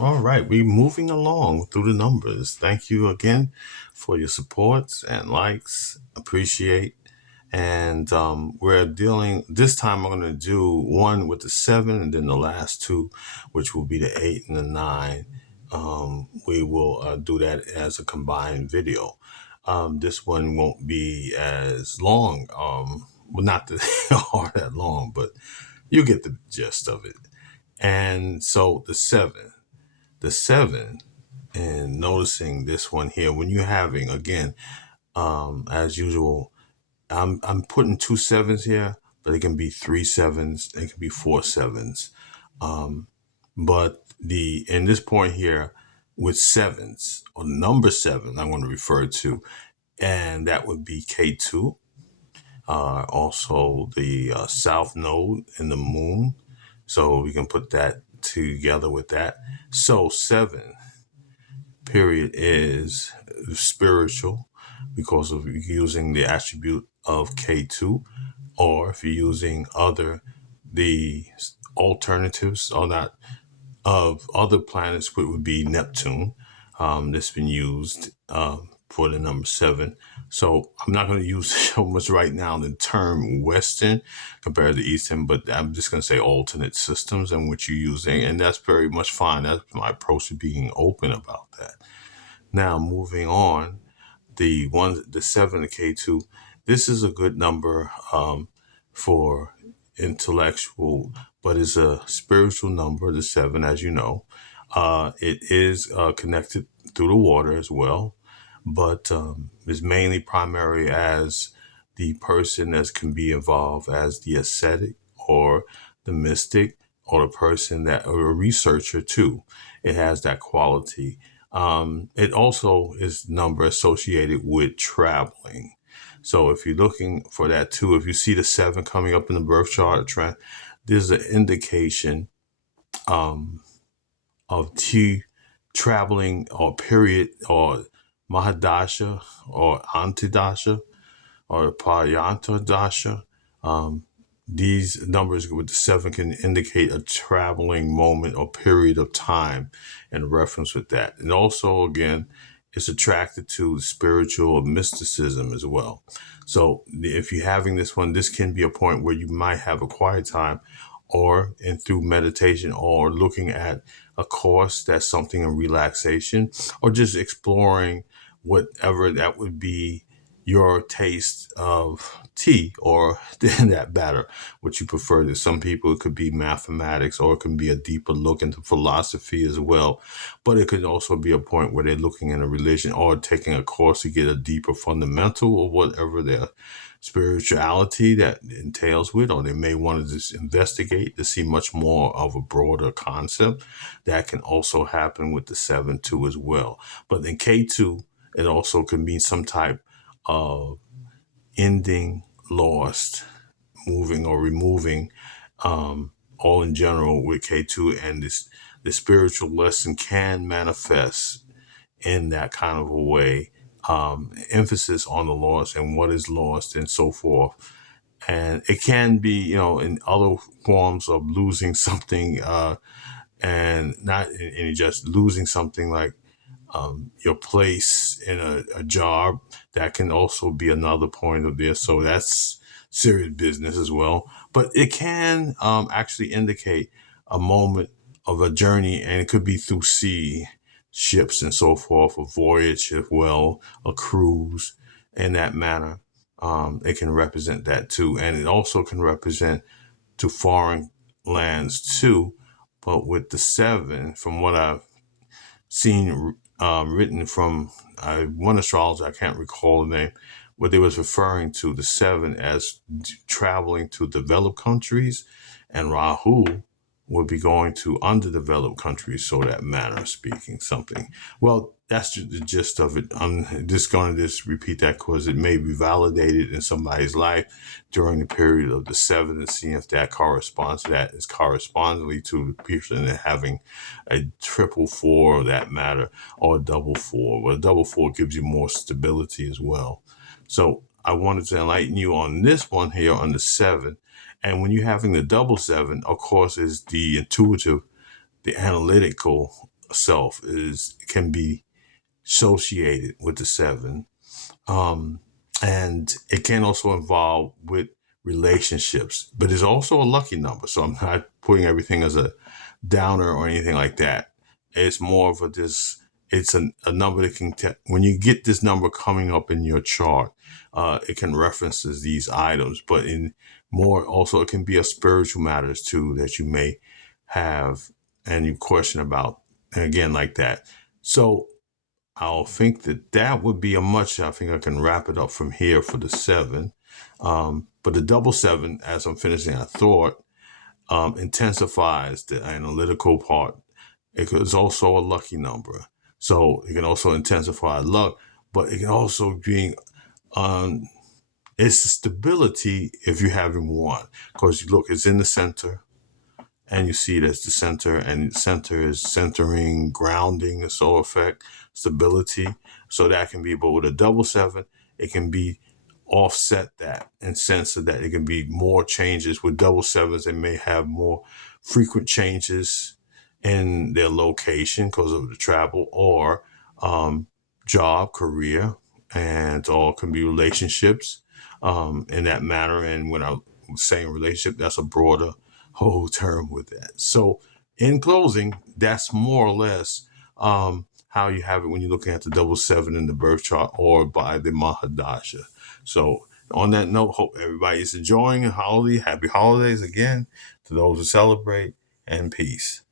All right, we're moving along through the numbers. Thank you again for your supports and likes. Appreciate. And we're dealing, this time I'm going to do one with the 7 and then the last two, which will be the 8 and the 9. We will do that as a combined video. This one won't be as long, well, not that all that long, but you get the gist of it. And so the seven, and noticing this one here, when you're having, again, as usual, I'm putting two sevens here, but it can be three sevens, it can be four sevens. But in this point here with sevens, or number seven, I'm going to refer to, and that would be K2. Also the south node in the moon. So we can put that together with that. So seven period is spiritual because of using the attribute of K2, or if you're using the alternatives or not of other planets, which would be Neptune. That's been used for the number seven. So I'm not going to use so much right now the term Western compared to Eastern, but I'm just going to say alternate systems and what you're using. And that's very much fine. That's my approach to being open about that. Now, moving on, the seven, the K2, this is a good number for intellectual, but it's a spiritual number, the seven, as you know. It is connected through the water as well, but is mainly primary as the person that can be involved as the ascetic or the mystic or the person that, or a researcher too. It has that quality. It also is number associated with traveling. So if you're looking for that too, if you see the seven coming up in the birth chart, there's an indication of traveling or period or Mahadasha or Antidasha or Paryanta Dasha. These numbers with the seven can indicate a traveling moment or period of time in reference with that. And also, again, it's attracted to spiritual mysticism as well. So if you're having this one, this can be a point where you might have a quiet time or and through meditation or looking at a course that's something in relaxation or just exploring whatever that would be your taste of tea or that batter, what you prefer. To some people, it could be mathematics or it can be a deeper look into philosophy as well. But it could also be a point where they're looking in a religion or taking a course to get a deeper fundamental or whatever their spirituality that entails with, or they may want to just investigate to see much more of a broader concept. That can also happen with the 7-2 as well. But in K2, it also can mean some type of ending, lost, moving or removing, all in general with K2. And the spiritual lesson can manifest in that kind of a way. Emphasis on the lost and what is lost and so forth. And it can be, in other forms of losing something, and not in just losing something like your place in a job. That can also be another point of this. So that's serious business as well. But it can actually indicate a moment of a journey, and it could be through sea, ships, and so forth, a voyage as well, a cruise in that manner. It can represent that too. And it also can represent to foreign lands too. But with the seven, from what I've seen written from one astrologer, I can't recall the name, where they was referring to the seven as traveling to developed countries, and Rahu would be going to underdeveloped countries. So that manner of speaking something. Well, that's the gist of it. I'm just going to just repeat that because it may be validated in somebody's life during the period of the seven, and see if that corresponds to that is correspondingly to the person having a triple four or that matter, or a double four. Well, a double four gives you more stability as well. So I wanted to enlighten you on this one here on the seven. And when you're having the double seven, of course, is the intuitive, the analytical self can be associated with the seven. Um, and it can also involve with relationships, but it's also a lucky number. So I'm not putting everything as a downer or anything like that. It's more of it's a number that when you get this number coming up in your chart, it can references these items, but in more also, it can be a spiritual matters too that you may have and you question about, and again, like that. So I'll think that would be I think I can wrap it up from here for the seven. But the double seven, as I'm finishing our thought, intensifies the analytical part. It is also a lucky number. So it can also intensify luck, but it can also bring um, it's stability if you're having one. Because look, it's in the center, and you see it as the center, and the center is centering, grounding, the soul effect, stability. So that can be, but with a double seven, it can be offset that and censor that. It can be more changes with double sevens. They may have more frequent changes in their location because of the travel or job, career, and all can be relationships in that manner. And when I'm saying relationship, that's a broader whole term with that. So in closing, that's more or less how you have it when you're looking at the double seven in the birth chart or by the Mahadasha. So on that note, hope everybody is enjoying a holiday. Happy holidays again to those who celebrate, and peace.